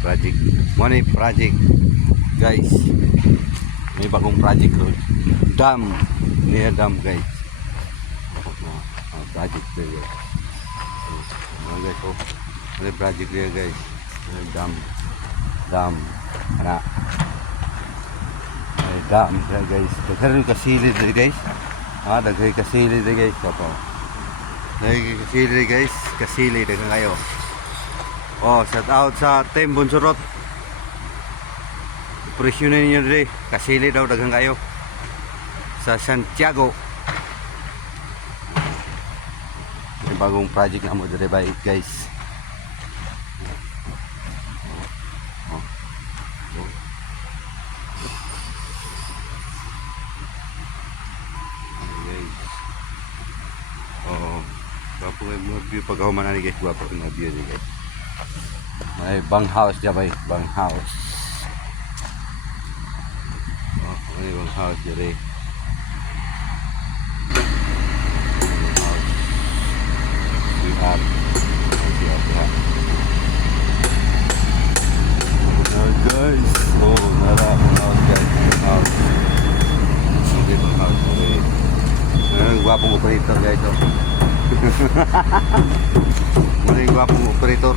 Project. Money project. Guys. May bagong project ko. Dam. Near dam guys. Project there. Guys, oh. May project there guys. Dam. Dam. Ana. Ay dam there guys. Daghan kasilid there guys. Daghan kasilid there guys. Papa. Daghan kasilid guys. Kasilid daghan kayo. Oh, shout out sa Team Bunsurot. Operasyonin niyo dito. Kasili daw daghang kayo. Sa Santiago. May bagong project na mo dito guys. Oh. Bapo may mga view pagkahuman na guys. Bapo may mga view guys. May bang house dyan ba? Bang house. Oh, may bang house dyan. Bang house. We have. Oh guys. Oh, nara. Bang house guys. Bang house. Hindi bang house. Ang gwapong operator guys. Oh. May gwapong operator.